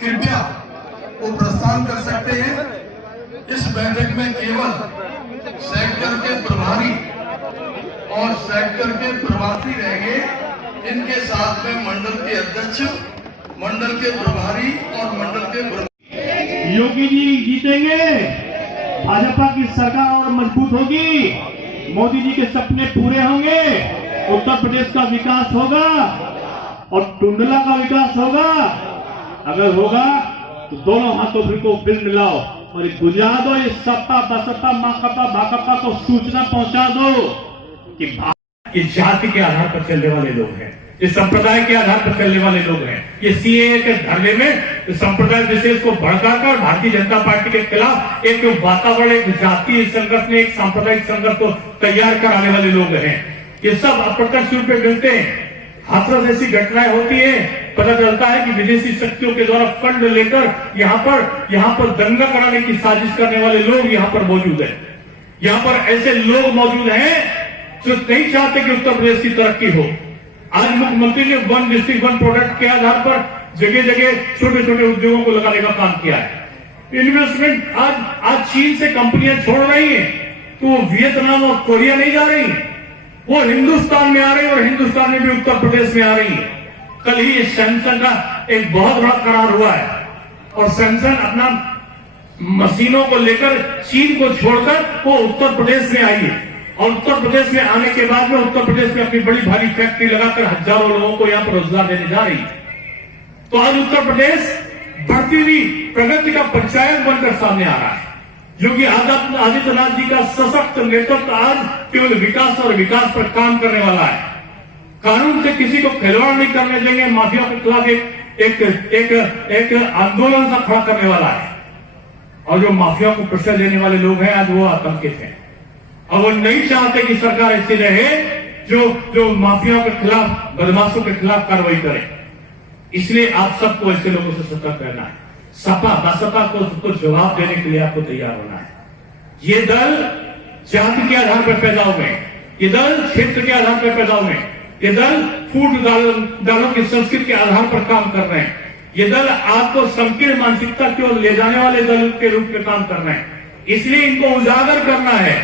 कृपया वो प्रस्थान कर सकते हैं। इस बैठक में केवल सेक्टर के प्रभारी और सेक्टर के प्रवासी रहेंगे। इनके साथ में मंडल के अध्यक्ष, मंडल के प्रभारी और मंडल के योगी जी जीतेंगे, भाजपा की सरकार और मजबूत होगी, मोदी जी के सपने पूरे होंगे, उत्तर प्रदेश का विकास होगा और टुंडला का विकास होगा। अगर होगा तो दोनों हाथों को बिल मिलाओ और ये बुझा दो, ये सपा बसपा माकपा भाकपा को सूचना पहुंचा दो कि जाति के आधार पर चलने वाले लोग हैं, ये संप्रदाय के आधार पर चलने वाले लोग हैं। ये सीएए के धरने में संप्रदाय विशेष को भड़काकर भारतीय जनता पार्टी के खिलाफ एक वातावरण, एक जातीय संघर्ष में, एक सांप्रदायिक संघर्ष को तैयार कराने वाले लोग हैं। ये सब अप्रत्यक्ष रूप में मिलते हैं। हाथरस ऐसी घटनाएं होती है, पता चलता है कि विदेशी शक्तियों के द्वारा फंड लेकर यहाँ पर दंगा कराने की साजिश करने वाले लोग यहाँ पर मौजूद है। यहाँ पर ऐसे लोग मौजूद हैं जो नहीं चाहते कि उत्तर प्रदेश की तरक्की हो। आज मुख्यमंत्री ने 1 डिस्ट्रिक्ट 1 प्रोडक्ट के आधार पर जगह जगह छोटे छोटे उद्योगों को लगाने का काम किया है। इन्वेस्टमेंट आज चीन से कंपनियां छोड़ रही हैं, तो वियतनाम और कोरिया नहीं जा रही, वो हिंदुस्तान में आ रही और हिंदुस्तान में भी उत्तर प्रदेश में आ रही है। कल ही सैमसंग का एक बहुत बड़ा करार हुआ है और सैमसंग अपना मशीनों को लेकर चीन को छोड़कर वो उत्तर प्रदेश में आई है और उत्तर प्रदेश में आने के बाद में उत्तर प्रदेश में अपनी बड़ी भारी फैक्ट्री लगाकर हजारों लोगों को यहाँ पर रोजगार देने जा रही है। तो आज उत्तर प्रदेश बढ़ती हुई प्रगति का पंचायत बनकर सामने आ रहा है। योगी आदित्यनाथ जी का सशक्त नेतृत्व आज केवल विकास और विकास पर काम करने वाला है। कानून से किसी को खिलवाड़ नहीं करने देंगे, माफिया के खिलाफ एक आंदोलन सा खड़ा करने वाला है। और जो माफिया को प्रश्रय देने वाले लोग हैं आज वो आतंकित हैं और वो नहीं चाहते कि सरकार ऐसी रहे जो माफिया के खिलाफ, बदमाशों के खिलाफ कार्रवाई करे। इसलिए आप सबको ऐसे लोगों से सतर्क रहना है। सपा बसपा को जवाब देने के लिए आपको तैयार होना है। ये दल जाति के आधार पर पैदा हुए, ये दल क्षेत्र के आधार पर पैदा हुए, ये दल फूट दालों की संस्कृति के आधार पर काम कर रहे हैं। ये दल आपको संकीर्ण मानसिकता की ओर ले जाने वाले दल के रूप में काम कर रहे हैं। इसलिए इनको उजागर करना है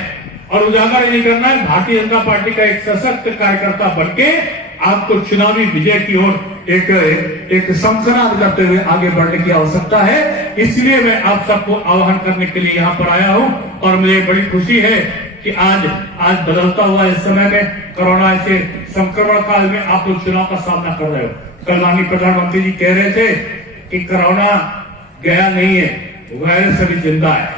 और उजागर नहीं करना है। भारतीय जनता पार्टी का एक सशक्त कार्यकर्ता बनके आपको चुनावी विजय की ओर एक संसनाद करते हुए आगे बढ़ने की आवश्यकता है। इसलिए मैं आप सबको आह्वान करने के लिए यहाँ पर आया हूँ और मुझे बड़ी खुशी है कि आज बदलता हुआ इस समय में कोरोना ऐसे संक्रमण काल में आप लोग चुनाव का सामना कर रहे हो। कल माननीय प्रधानमंत्री जी कह रहे थे कि कोरोना गया नहीं है, वायरस अभी जिंदा है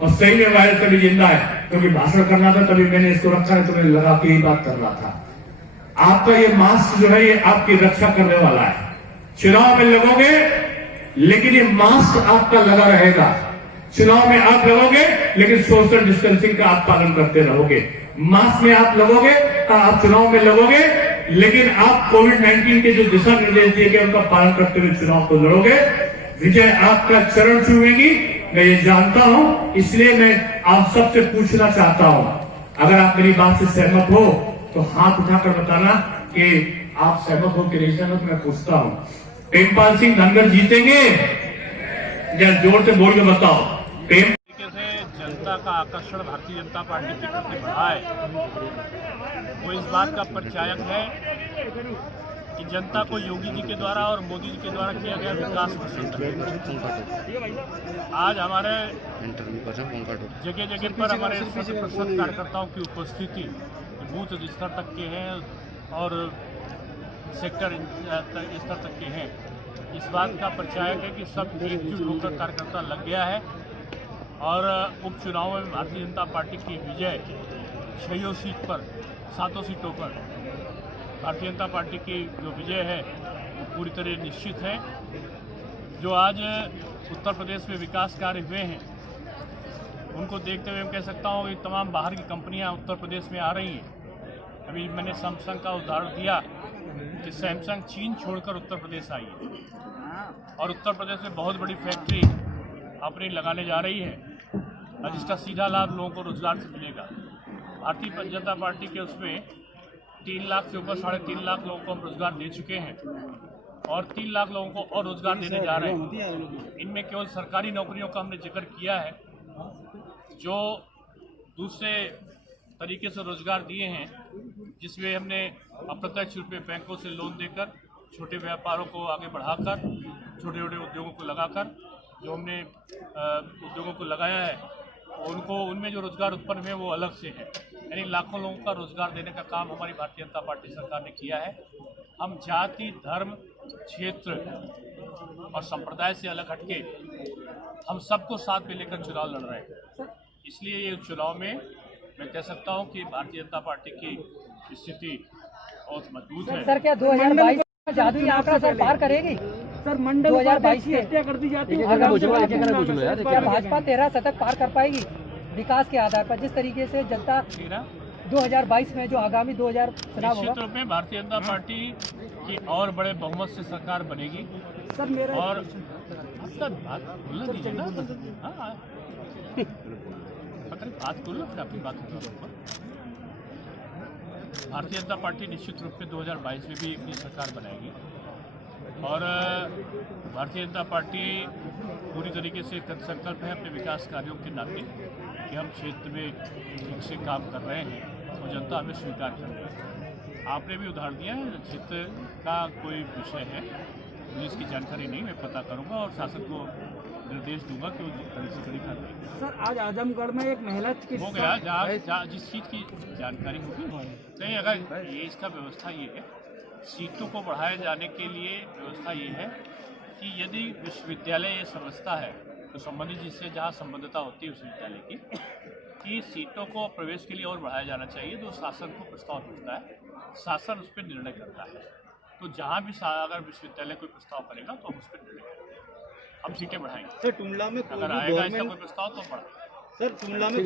और सही में वायरस अभी जिंदा है। क्योंकि भाषण करना था तभी मैंने इसको रखा है, तो मैं लगा के ही बात कर रहा था। आपका ये मास्क जो है ये आपकी रक्षा करने वाला है। चुनाव में लगोगे लेकिन ये मास्क आपका लगा रहेगा। चुनाव में आप लगोगे लेकिन सोशल डिस्टेंसिंग का आप पालन करते रहोगे। मास्क में आप लगोगे, आप चुनाव में लगोगे लेकिन आप कोविड-19 के जो दिशा निर्देश दिए गए उनका पालन करते हुए चुनाव को लड़ोगे। विजय आपका चरण छूएगी, मैं ये जानता हूं। इसलिए मैं आप सबसे पूछना चाहता हूं, अगर आप मेरी बात से सहमत हो तो हाथ उठाकर बताना कि आप सहमत हो कि नहीं सहमत। मैं पूछता हूं, प्रेमपाल सिंह धनगर जीतेंगे? या जोर से बोल के बताओ। तरीके से जनता का आकर्षण भारतीय जनता पार्टी के प्रति बढ़ा है, वो इस बात का परिचायक है कि जनता को योगी जी के द्वारा और मोदी जी के द्वारा किया गया विकास पसंद है। आज हमारे जगह जगह पर हमारे शत कार्यकर्ताओं की उपस्थिति बूथ स्तर तक के हैं और सेक्टर स्तर तक के हैं। इस बात का परिचायक है कि सब एकजुट होकर कार्यकर्ता लग गया है और उपचुनाव में भारतीय जनता पार्टी की विजय 6 सीट पर 7 सीटों पर भारतीय जनता पार्टी की जो विजय है वो पूरी तरह निश्चित है। जो आज उत्तर प्रदेश में विकास कार्य हुए हैं उनको देखते हुए मैं कह सकता हूँ कि तमाम बाहर की कंपनियां उत्तर प्रदेश में आ रही हैं। अभी मैंने सैमसंग का उदाहरण दिया कि सैमसंग चीन छोड़कर उत्तर प्रदेश आई है और उत्तर प्रदेश में बहुत बड़ी फैक्ट्री अपनी लगाने जा रही है और जिसका सीधा लाभ लोगों को रोजगार से मिलेगा। भारतीय जनता पार्टी के उसमें 3 लाख से ऊपर 3.5 लाख लोगों को हम रोजगार दे चुके हैं और 3 लाख लोगों को और रोजगार देने जा रहे हैं। इनमें केवल सरकारी नौकरियों का हमने जिक्र किया है। जो दूसरे तरीके से रोजगार दिए हैं, जिसमें हमने अप्रत्यक्ष रूप में बैंकों से लोन देकर छोटे व्यापारों को आगे बढ़ाकर छोटे छोटे उद्योगों को लगाकर जो हमने उद्योगों को लगाया है, उनको उनमें जो रोजगार उत्पन्न हुए वो अलग से है। यानी लाखों लोगों का रोजगार देने का काम हमारी भारतीय जनता पार्टी सरकार ने किया है। हम जाति, धर्म, क्षेत्र और संप्रदाय से अलग हटके हम सबको साथ में लेकर चुनाव लड़ रहे हैं। इसलिए ये चुनाव में मैं कह सकता हूं कि भारतीय जनता पार्टी की स्थिति बहुत मजबूत है। सर, क्या 2022 में जादुई आंकड़ा सर पार करेगी? सर, मंडल 2022 की हत्या कर दी जाती है। क्या भाजपा 13 शतक पार कर पाएगी विकास के आधार पर, जिस तरीके से जनता 2022 में जो आगामी 2000 चुनाव निश्चित होगा? रूप में भारतीय जनता पार्टी की और बड़े बहुमत से सरकार बनेगी। सर, मेरा और आपका बात बोलना दीजिए ना। हाँ, बात बोलो, फिर आपकी बात होगा। भारतीय जनता पार्टी निश्चित रूप में 2022 में भी अपनी सरकार बनाएगी और भारतीय जनता पार्टी पूरी तरीके से संकल्प है अपने विकास कार्यों के नाते कि हम क्षेत्र में ठीक से काम कर रहे हैं और जनता हमें स्वीकार कर रही है। आपने भी उदाहरण दिया है, क्षेत्र का कोई विषय है, मुझे इसकी जानकारी नहीं, मैं पता करूंगा और शासन को निर्देश दूंगा कि वो कड़ी से कड़ी कार्रवाई। सर, आज आजमगढ़ में एक महिला हो गया, जहाँ जिस चीज़ की जानकारी होगी नहीं, अगर ये इसका व्यवस्था ये है, सीटों को बढ़ाए जाने के लिए व्यवस्था ये है कि यदि विश्वविद्यालय ये समझता है तो संबंधित जिससे जहाँ संबद्धता होती है विश्वविद्यालय की कि सीटों को प्रवेश के लिए और बढ़ाया जाना चाहिए, तो शासन को प्रस्ताव भेजता है, शासन उस पर निर्णय करता है। तो जहाँ भी अगर विश्वविद्यालय कोई प्रस्ताव करेगा तो हम उस पर निर्णय करेंगे, हम सीटें बढ़ाएंगे। सर, टुंडला में अगर आएगा इसका कोई प्रस्ताव तो बढ़ाएंगे। सर, टुंडला में